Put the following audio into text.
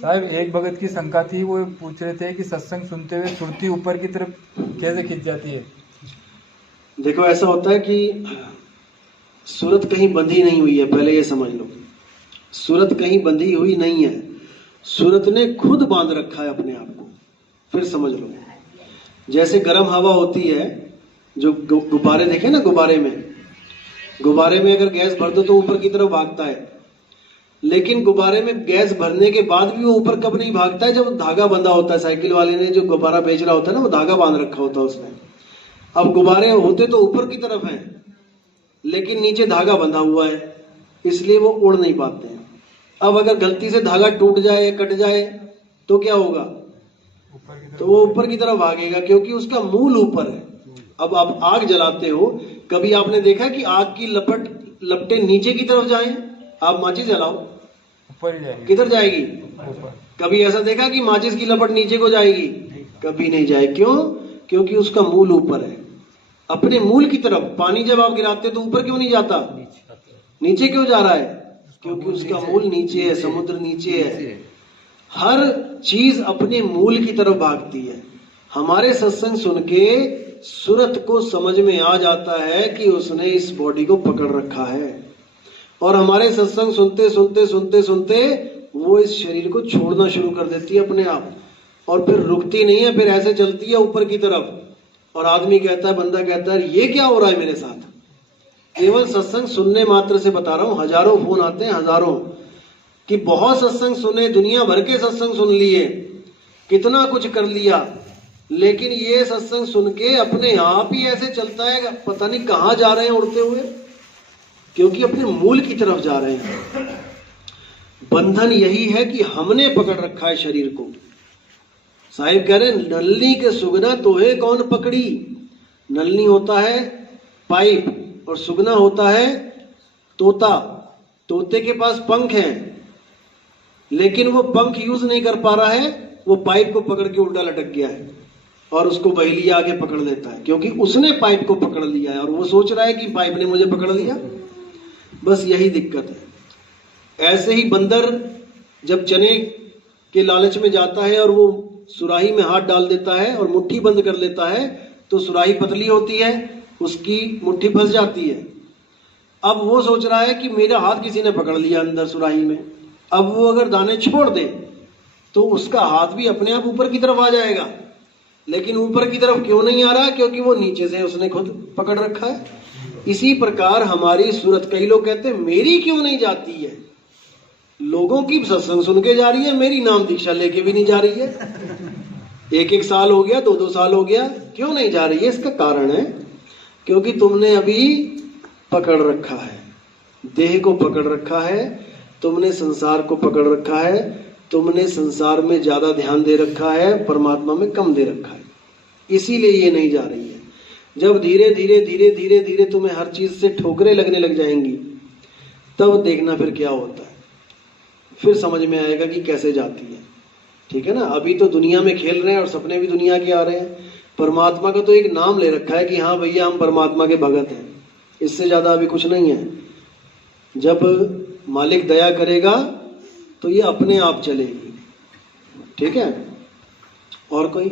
साहब एक भगत की शंका थी, वो पूछ रहे थे कि सत्संग सुनते हुए सुरती ऊपर की तरफ कैसे खिंच जाती है। देखो ऐसा होता है कि सूरत कहीं बंधी नहीं हुई है, पहले ये समझ लो। सूरत कहीं बंधी हुई नहीं है, सूरत ने खुद बांध रखा है अपने आप को। फिर समझ लो, जैसे गर्म हवा होती है, जो गुब्बारे देखे ना, गुब्बारे में अगर गैस भर दो तो ऊपर की तरफ भागता है, लेकिन गुब्बारे में गैस भरने के बाद भी वो ऊपर कब नहीं भागता है, जब धागा बंधा होता है। साइकिल वाले ने जो गुब्बारा बेच रहा होता है ना, वो धागा बांध रखा होता है उसमें। अब गुब्बारे होते तो ऊपर की तरफ हैं, लेकिन नीचे धागा बंधा हुआ है, इसलिए वो उड़ नहीं पाते हैं। अब अगर गलती से धागा टूट जाए, कट जाए, तो क्या होगा? तो वो ऊपर की तरफ भागेगा, क्योंकि उसका मूल ऊपर है। अब आप आग जलाते हो, कभी आपने देखा कि आग की लपटें नीचे की तरफ जाएं? आप माचिस जलाओ, ऊपर ही जाएगी। किधर जाएगी? कभी ऐसा देखा कि माचिस की लपट नीचे को जाएगी? कभी नहीं जाए। क्यों? क्योंकि उसका मूल ऊपर है, अपने मूल की तरफ। पानी जब आप गिराते हो तो ऊपर क्यों नहीं जाता? नीचे क्यों जा रहा है? क्योंकि उसका मूल नीचे है, समुद्र नीचे है। हर चीज अपने मूल की तरफ भागती है। हमारे सत्संग सुन के सूरत को समझ में आ जाता है कि उसने इस बॉडी को पकड़ रखा है, और हमारे सत्संग सुनते सुनते सुनते सुनते वो इस शरीर को छोड़ना शुरू कर देती है अपने आप, और फिर रुकती नहीं है, फिर ऐसे चलती है ऊपर की तरफ। और आदमी कहता है, बंदा कहता है, ये क्या हो रहा है मेरे साथ? केवल सत्संग सुनने मात्र से बता रहा हूं। हजारों फोन आते हैं, हजारों, कि बहुत सत्संग सुने, दुनिया भर के सत्संग सुन लिए, कितना कुछ कर लिया, लेकिन ये सत्संग सुन के अपने आप ही ऐसे चलता है, पता नहीं कहां जा रहे हैं उड़ते हुए, क्योंकि अपने मूल की तरफ जा रहे हैं। बंधन यही है कि हमने पकड़ रखा है शरीर को। साहिब कह रहे, नलनी के सुगना तोहे कौन पकड़ी। नलनी होता है पाइप, और सुगना होता है तोता। तोते के पास पंख हैं, लेकिन वो पंख यूज नहीं कर पा रहा है, वो पाइप को पकड़ के उल्टा लटक गया है, और उसको बहेलिया आगे पकड़ लेता है, क्योंकि उसने पाइप को पकड़ लिया है, और वो सोच रहा है कि पाइप ने मुझे पकड़ लिया। बस यही दिक्कत है। ऐसे ही बंदर जब चने के लालच में जाता है और वो सुराही में हाथ डाल देता है और मुट्ठी बंद कर लेता है, तो सुराही पतली होती है, उसकी मुट्ठी फंस जाती है। अब वो सोच रहा है कि मेरा हाथ किसी ने पकड़ लिया अंदर सुराही में। अब वो अगर दाने छोड़ दे तो उसका हाथ भी अपने आप ऊपर की तरफ आ जाएगा, लेकिन ऊपर की तरफ क्यों नहीं आ रहा? क्योंकि वो नीचे से उसने खुद पकड़ रखा है। इसी प्रकार हमारी सूरत, कई लोग कहते हैं मेरी क्यों नहीं जाती है? लोगों की सत्संग सुन के जा रही है, मेरी नाम दीक्षा लेके भी नहीं जा रही है। एक साल हो गया, 2 साल हो गया, क्यों नहीं जा रही है? इसका कारण है क्योंकि तुमने अभी पकड़ रखा है, देह को पकड़ रखा है, तुमने संसार को पकड़ रखा है, तुमने संसार में ज्यादा ध्यान दे रखा है, परमात्मा में कम दे रखा है, इसीलिए ये नहीं जा रही है। जब धीरे धीरे धीरे धीरे धीरे तुम्हें हर चीज से ठोकरें लगने लग जाएंगी, तब देखना फिर क्या होता है, फिर समझ में आएगा कि कैसे जाती है। ठीक है ना? अभी तो दुनिया में खेल रहे हैं और सपने भी दुनिया के आ रहे हैं। परमात्मा का तो एक नाम ले रखा है कि हाँ भैया हम परमात्मा के भगत हैं, इससे ज्यादा अभी कुछ नहीं है। जब मालिक दया करेगा तो ये अपने आप चलेगी। ठीक है? और कोई?